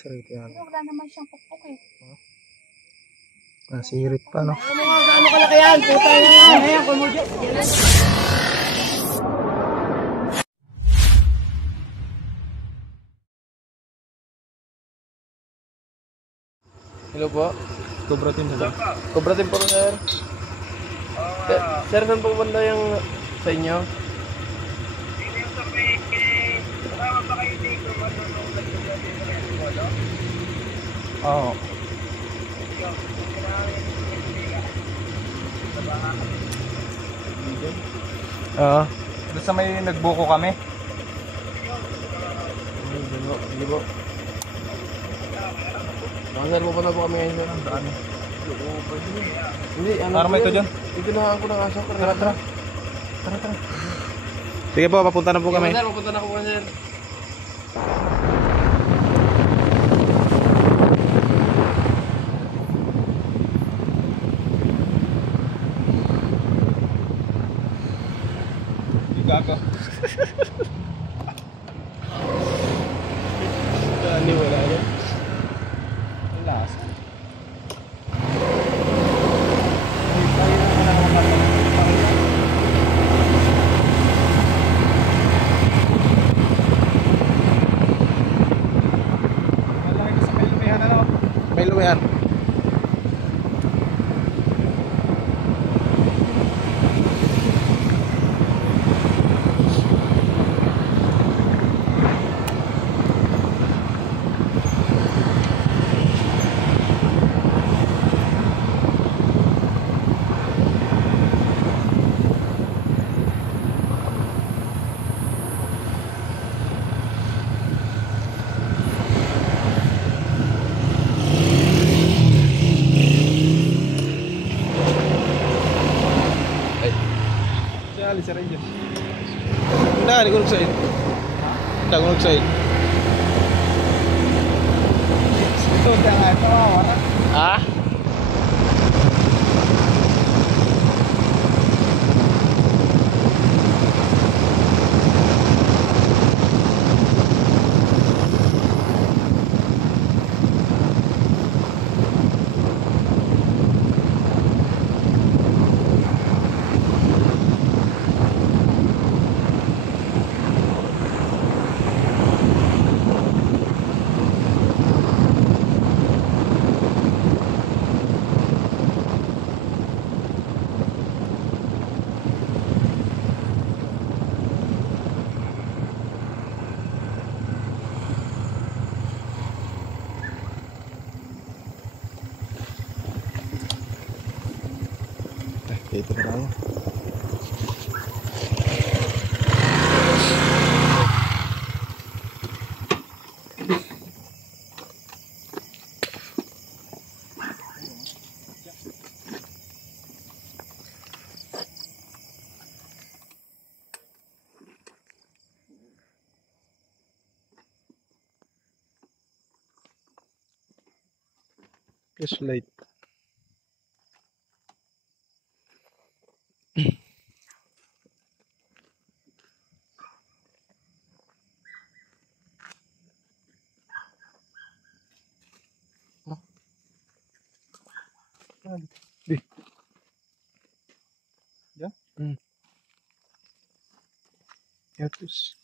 Sirit yan. Wala naman siyang pukpuk eh. Sirit pa, no? Ano kalaki yan? Puta yan. Ayan, kumudyo. Hello po. Cobra team na. Cobra team po, sir. Sir, saan po banda yung sa inyo? Oo. Oo. Doon sa may nagbuko kami. Hindi po. Sir, pupunta po kami ngayon, sir. Daan. Hindi, ano Tara, may ito dyan. Itinahan ko ng aso. Tara, tara. Tara, tara. Sige po, papunta na po kami. Sir, pupunta na po kami, sir. Gago. Hindi, wala yan. Last. May lumihan. Ali sa radyo. Hindi ko nagsaid. Hindi ko nagsaid. Ito, jangan kawawa. Ah? Dito na tayo. Flashlight. Di. Ya? Ya terus.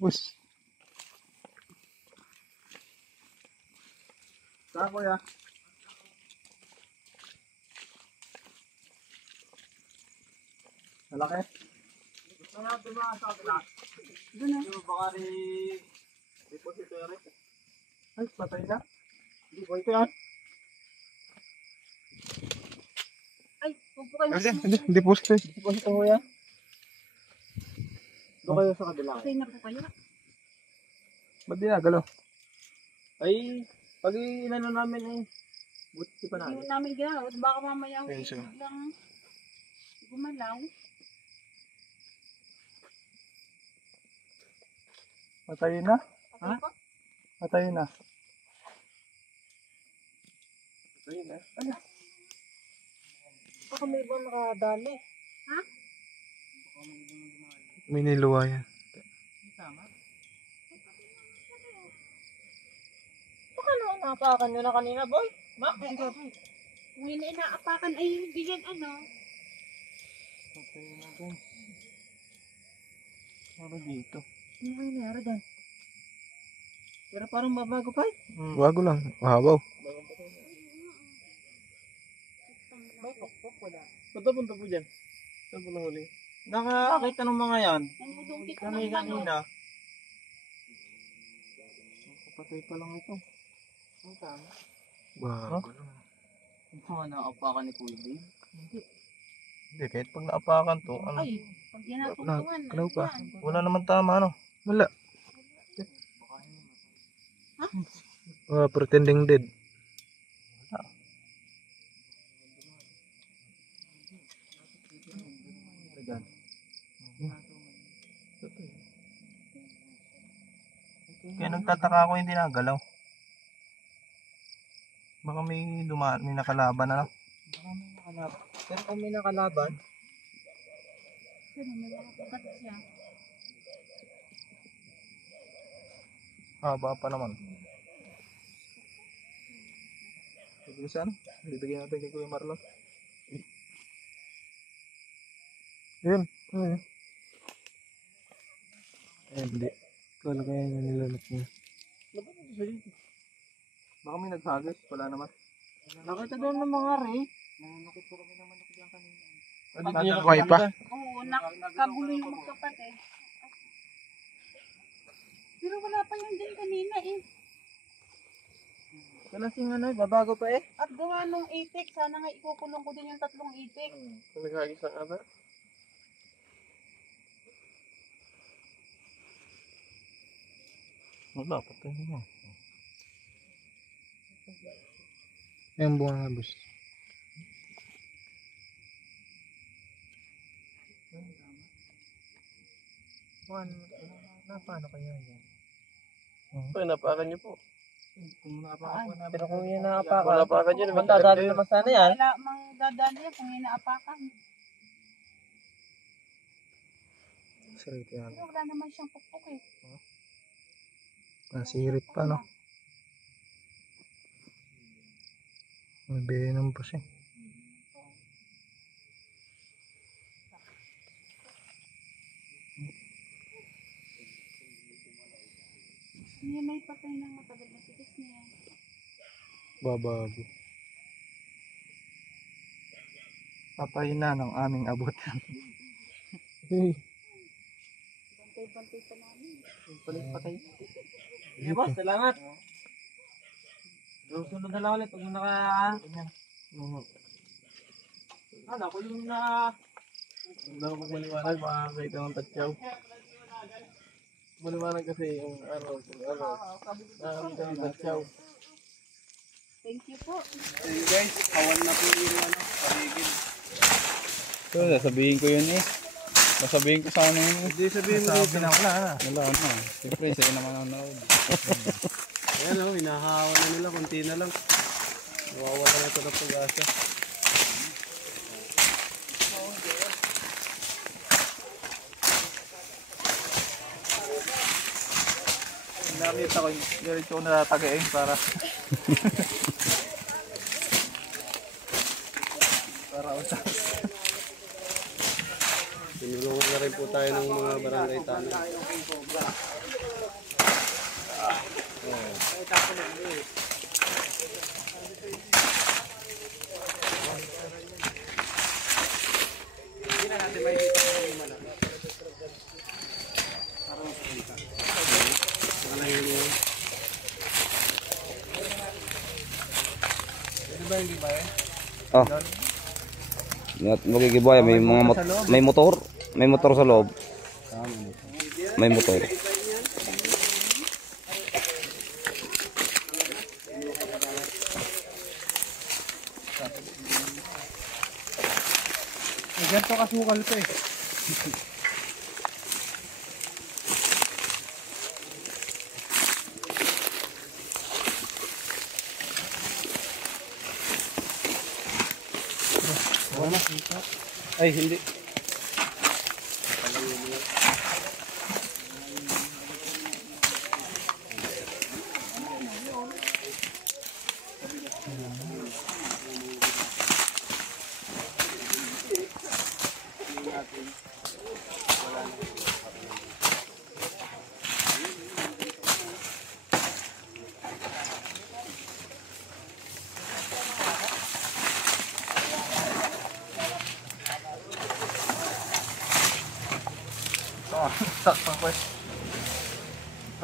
Bos. kuya. Malaki. Gusto na dumaan sa kabila. Doon na. Baka ni depository. Ay, patay na. Hindi ko ito yan. Ay, huwag po kayo. Hindi poste. Deposito ko yan. Doon kayo sa kabila. Patay na po kayo. Ba't di nagalaw? Ay, pag inano namin eh. Buti pa Hindi namin. namin ginagawa. Baka mamaya Ayun siya. biglang gumalaw. Patayin na? Patay po? Patayin na. Patayin na? Ano? Baka may ibang nakadali. Ha? May niluwa yan. Tama. Baka naman naapakan nyo na kanina, boy. Bakit? Kung yun ay naapakan ay hindi yan ano. Patayin na dun. Ano dito? Ano kayo nangyari dyan? Pero parang babago pa eh. Bago lang. Mahabaw. May pokpok wala. Ba't napunta po dyan? Saan po nahuli? Nakakita ng mga yan. Nangudungkit ko Kami ng ano. kanina. Kapatay pa lang ito. Ang tama. Bago lang. Ang mga naapakan ni Kuya Dave. Hindi, kahit pag naapakan to, ano? Ay, pag yan natutuan. Kalaw pa. Wala naman tama, ano? Wala. Pretending dead. Wala. Kaya nagtataka ako hindi nagalaw. Baka may dumaan, may nakalaban na lang. Pero kung may nakalaban, Pero may mga pukat siya. haba pa naman. Bilisan. Bibigyan natin kay Kuya Marlon. Yun. Ayun. Hindi. Kala kaya na nilalap niya. Baka may naghagis. Wala naman. Nakita doon ng mga ray. Buhay pa. Oo, nakagulo yung magkapatid. Pero wala pa yun din kanina eh. Kalasing ano, babago pa eh. At gawa nung itik, sana nga ikukulong ko din yung 3 itik. Kung naghagis ng ata? Wala, patay mo. Yung bunga nga, boss. Paano kaya yan? Ay, napakan niyo po. Pero kung yun naapakan, Kung napakan niyo, naman matadali naman sana yan. Wala mang dadali yan kung inaapakan. Sarito yan. Pero wala naman siyang pukpuk eh. Nasirit pa, no? May venom pa siya. Hindi may patay ng matagal na titis niya. Babago. Patay na ng aming abot. Hey. Bantay-bantay pa namin. Patay. Yeah, boss, salamat. Sunod na lang ulit pag naka... Ano, ako yung na... Hindi ako maliwanag, makakakita ng tatsyaw. Maliwanag kasi yung nakakita ng tatsyaw. Thank you po. Hey guys, kawan na po yung paligid. So, sasabihin ko yun eh. Sasabihin ko sa ano yun eh. Hindi sabihin mo dito. Wala na. Wala na. Siyempre, sa'yo naman ang naod. Ayan o, hinahawan na nila, konti na lang. Nawawala na ito ng pag-asa. Nakita ko yung diretso ko natatagain para para usap. Tinulungan na rin po tayo ng mga barangay tanong. Oh. At magigibuhay, may mga may motor sa loob. May motor. Ganito kasukal to eh. Ay, hindi. Sakto ko eh.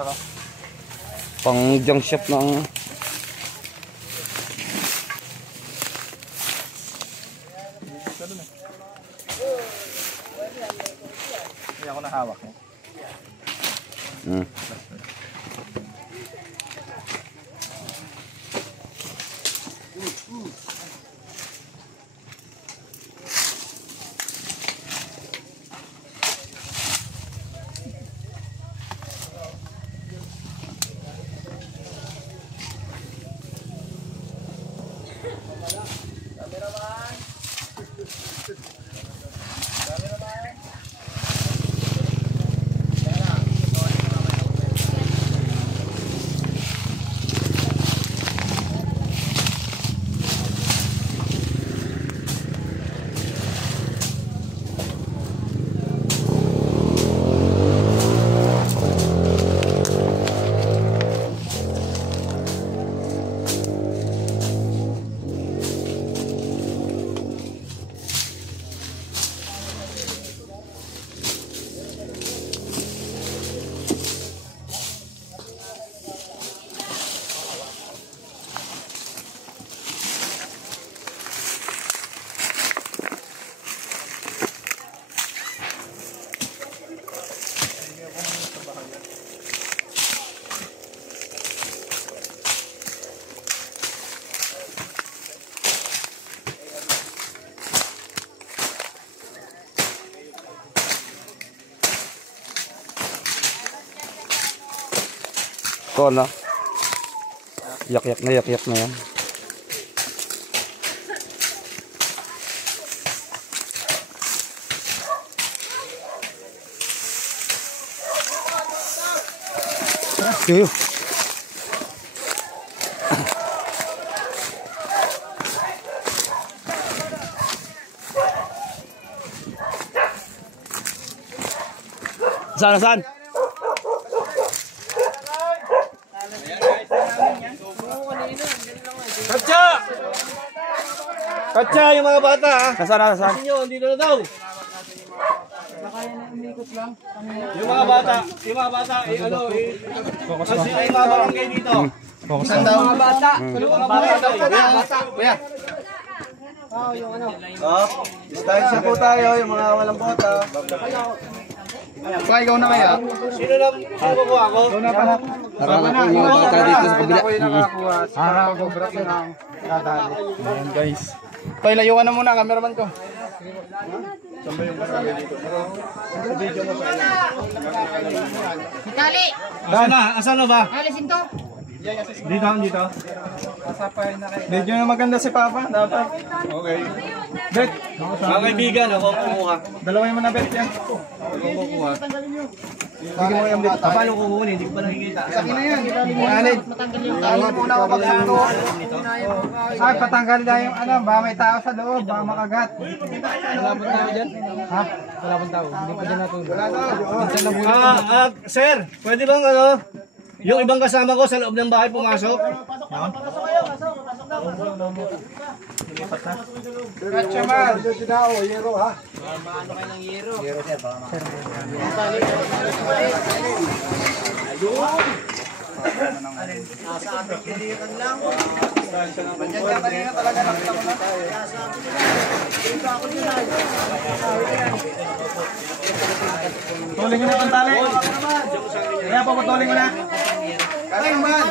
Sarap. Pang junk shop ng Hindi ako nahawak eh. ko na. Yak-yak na yan. Yo. Saan? Katsa yung mga bata ha. Nasaan? Hindi na daw. Yung mga bata, kasi ay mga barangay dito. Saan daw? Mga bata. Mga bata. Kuya. Distansya po tayo, yung mga walang bota. Pa, ikaw na kaya? Sino po ako? Ikaw na pala. Narana ko yung mga bata dito sa kabila. Ako yung nakakuha. Araw ko, bro. Dadali. Ayan guys. Tay, layuan na muna, cameraman ko. Dali! Asan na ba? Alisin to! Dito. Medyo na maganda si Papa, dapat. Okay. Bet, Mga kaibigan, ako kumuha. dalawin mo na bet yan. Bigyan mo yung bata. Paano kukunin? Hindi ko pa nakikita. Akin na yan. Alin. Matanggal yung tali. Muna ako pagkato. Ay, patanggal na yung ano, baka may tao sa loob, baka makagat. Wala pong tao dyan? Ha? Wala pong tao. Hindi pa dyan natulog. Wala tao. Sir, pwede bang yung ibang kasama ko sa loob ng bahay pumasok? Gatchaman. Tuling mo na itong tali. Kaya paputuling mo na. Kaya yung man.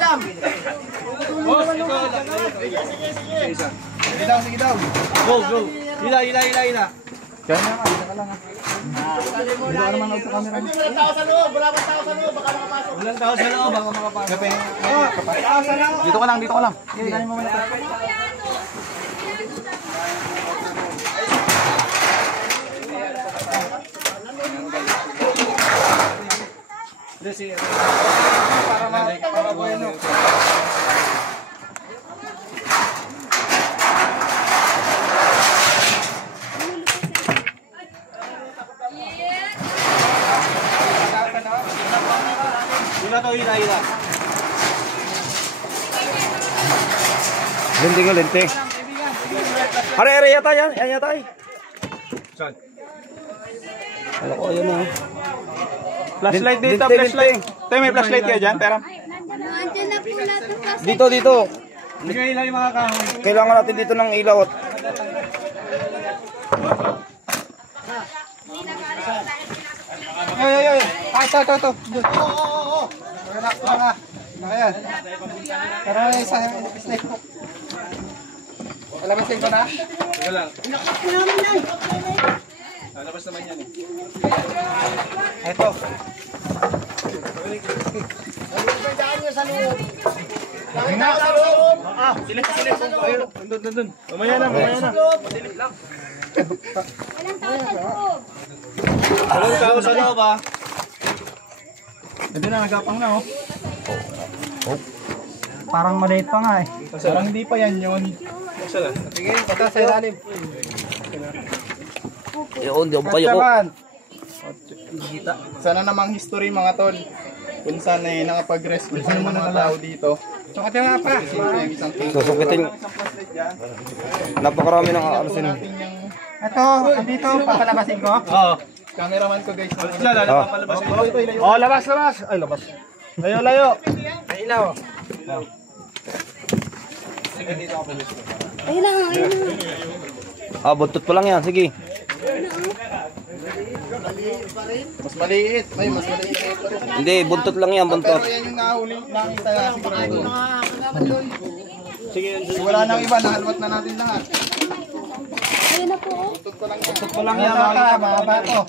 Sige daw, sige daw. Go, go. Hila. Kaya na ka lang ha. Hindi ko naman sa camera. Walang tao sa loob, baka makapasok. Gape. Dito ka lang, dito ka lang. Dito mo muna. Para bueno. Hila. Linting nga, linting. Are yata yan. Yan yata eh. Saan? Alam ko, yun na. Flashlight dito, Linting, flashlight. linting. Tayo, may flashlight kaya dyan, pera. Nandiyan na po lahat ng plastic. Dito. Hindi kayo hila yung mga kahoy. Kailangan natin dito ng ilaw. Ay. Ito. Mga. Ayan. Pero isa snake hook. Alabasin ko na. Ito lang. Lalabas naman yan eh. Ito. Silip. Doon. Mamaya na. Walang tao sa loob. Walang tao sa loob ah. Ito na, nagapang na oh. Parang maliit pa nga eh. Parang hindi pa yan yun. Saan na? Ito sa ilalim. Yun, di ako kayo ko. Gatchaman. Sana namang history mga tol. Kung saan ay nakapag-rescue sa mga tao dito. Sukati nga pa. Isang Susukitin. Napakarami ng aalasin. Ito, andito, papalabasin ko. Oo. cameraman ko guys. Lalo, papalabas yun. Oh, labas. Ay, labas. Layo. Ayun na. Buntot pa lang yan. Sige. Mas maliit. Ay, mas maliit. Hindi, buntot lang yan. Buntot. Pero yan yung nahuli. Nakita na sigurado. Sige, Wala nang iba. Nahalwat na natin lahat. Ayun na po. Tutok ko lang. Ayan, mga bato.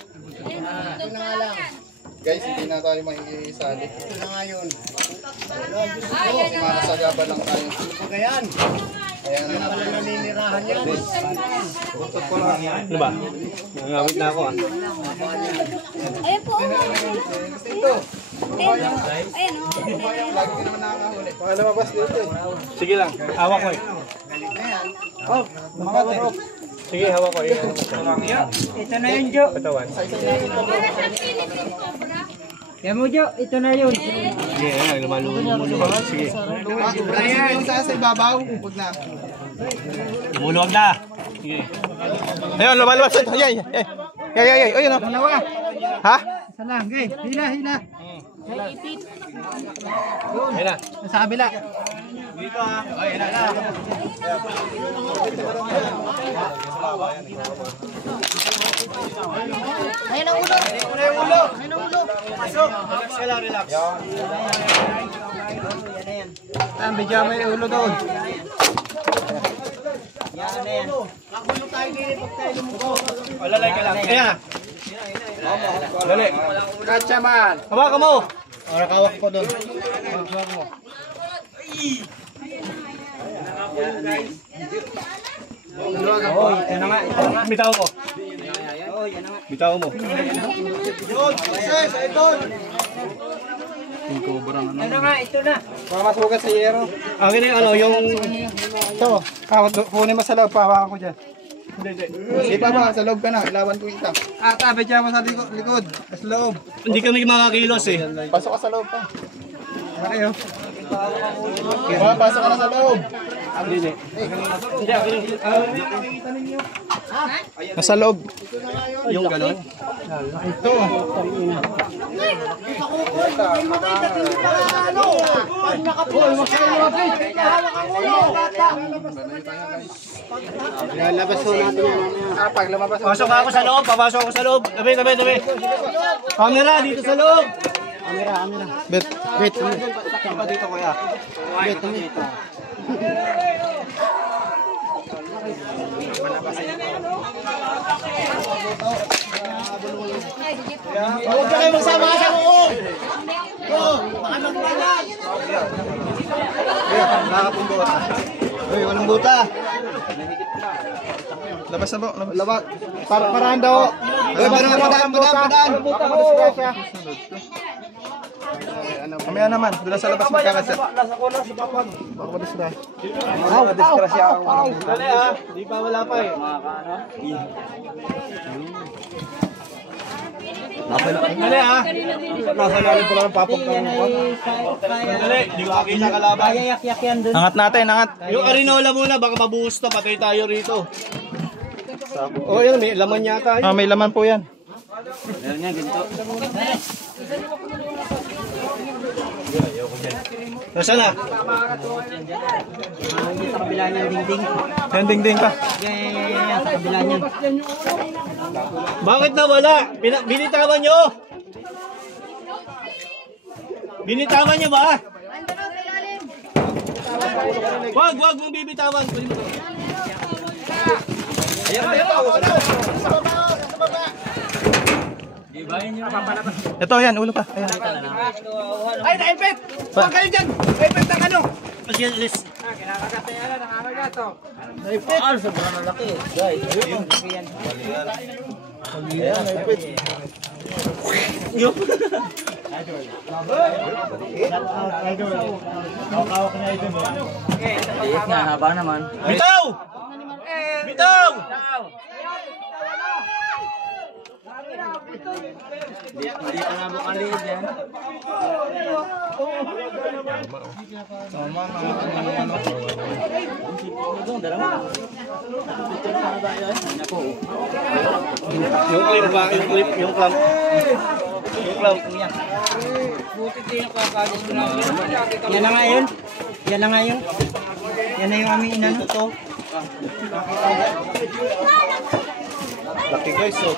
Guys, hindi na tayo makikisali. Ito na nga yun. Manasagaba lang tayo. Kaya na pala naninirahan yan. ano ba? Nangamit na ako ah. Ayun po. Ito. Ayun o. Lagi ka naman nakakahuli. Sige lang, hawak ko eh. Mga bato. Sige, hawak ko eh. Ito na yun, Jo. Katawan. Para sa Philippine Cobra. Yan mo, Jo. Ito na yun. Sige, ayan, lumulubog. Sige. Yung sa ibabaw, upod na. Lumuluwag na. Sige. Ayun, lumalabas. Ay. Ayun o. Dalawa. Ha? Isa lang. Okay. Hila. Ayun na. Sa kabila. Dito ah. Ayun na. Ayun ang ulo. Relax. Ah, medyo may ulo doon. Lalay ka lang. Ayan na. Lalay. Gatchaman. Hawakan mo. Nakawak ko doon. Bitaw mo. Bitaw mo. Baka masugat sa yero. Ang ganyan ano, yung... Ito. Kunin mo sa loob. Pahawakan ko dyan. Di pa ba? Sa loob ka na. Ilawan ko isa. Tabi dyan mo sa likod. Sa loob. Hindi kami makakilos eh. Pasok ka sa loob pa. Okay, oh. Pasok ka na sa loob. Nasa loob. Yung gano'n? Ito. Lalabas po natin yan. Pag lumabas. Pasok ako sa loob, papasok ako sa loob. Tabi. Camera, dito sa loob. Bet. Dito kuya. Dito. Huwag ka kayo magsama sa loob. Uy, walang buta. Labas na po. Labas. Paraan daw. Uy, padaan. Mamaya naman. Doon sa labas magkakasya. Baka madisra. Madisgrasya ako. Dali ha, di pa wala pa eh. Dali ha. Nasa lalim ko lang ng papag ka. Dali, di ko kakita kalaban. Yak yan dun. Angat natin, angat. Yung arinola muna, baka mabuhos to, patay tayo rito. Oh, yun, may laman yata. Ah, may laman po yan. Nasaan na? Sa kabila niyan, dingding. Yan, ding ka. Yan, sa kabila niyan. Bakit nawala? Binitawan nyo? Binitawan nyo ba? Wag mong bibitawan. Kunin mo to. Ito, yan, ulo pa. Ayan. Ay, naipit! Huwag kayo dyan! Naipit ng ano? Mas yan, alis. Bitaw! Bitaw! Hindi pa nga bukaliid yan. Yung clip ba? Yung clamp. Yung clamp. Yan na nga yun. Yan na nga yun. Yan na yung aming inano to. Laki guys, so.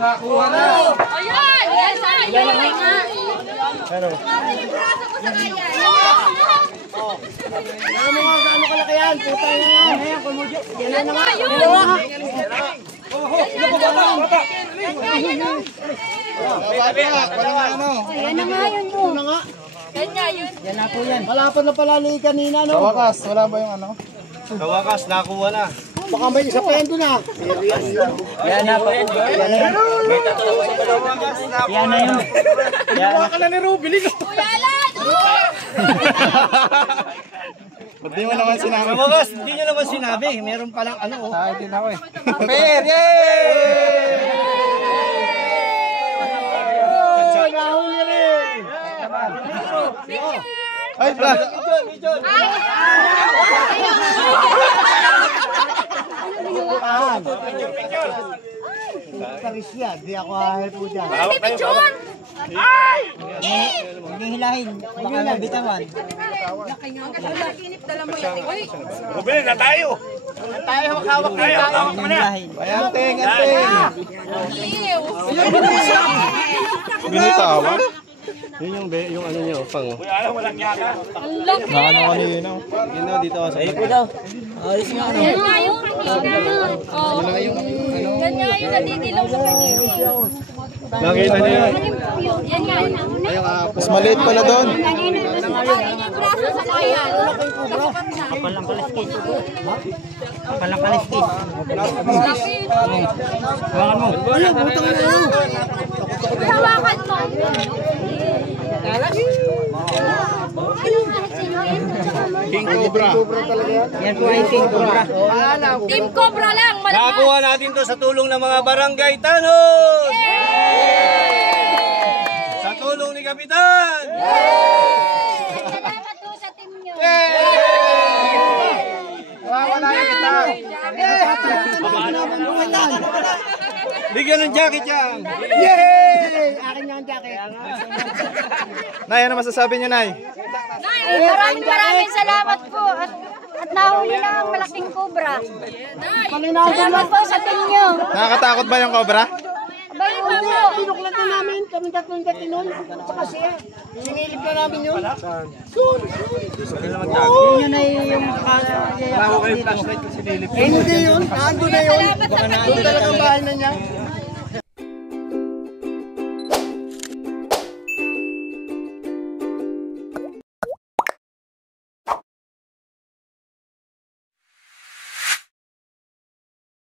Nakuha na. Ayan! Ayan nga. Pero, Gaano kalaki yan? Puta na yan. Yan na nga. Ayan na nga yun mo. Yan nga yun. Yan na po yan. Malapad na pala ni kanina, sa no? wakas, wala ba yung ano? Sa wakas, nakuha na. Baka may isa pa yan doon, ah. Yan na po yan. Yan na yun. Yan na yun. Nakuha ka na ni Ruby. Kuya Alan! Ba't di mo naman sinabi? Sa wakas, hindi nyo naman sinabi. Meron palang ano. Oh. Sa akin ako eh. Fair! Yay! Nahuli rin. Ay, bra! Taris yan. Di ako ahal po dyan. Ay, picture! Ay! Hindi hilahin. Baka nabitawan. Ruby, na tayo. Hawak mo na. Ayanteng, anteng! Ew! Binitawan? Yun yung ano nyo, pang. Ang laki! Nakano kanina. Yun na, dito ako sa Yan nga yung kanina. Oh. Yan nga yung nadidilaw sa kanina. Nakita niyo yun. Yan nga yun. Mas maliit pala doon. Kanina yung braso sa kaya. Palang kaliskis. Palang kaliskis. Laki. Hawakan mo. Hawakan mo. Anong ano sino? King Cobra. Yan po ay King Cobra. Team Cobra lang, malakas. Nakakuha natin to sa tulong ng mga barangay Tanos! Sa tulong ni Kapitan! Salamat po sa team nyo. Wala yung kita. Bigyan ng jacket yan! Nay, ano masasabi niyo, Nay? Maraming salamat po. At nahuli na ang malaking cobra. Salamat po sa team nyo. Nakakatakot ba yung cobra? Bayo po. Pinuklat na namin, kami tatlong gatinon, tsaka siya. Sinilip na namin yun. Yun ay yung Bago kayo flashlight kasi nilip. Hindi yun, nandun na yun. Doon talagang bahay na niya.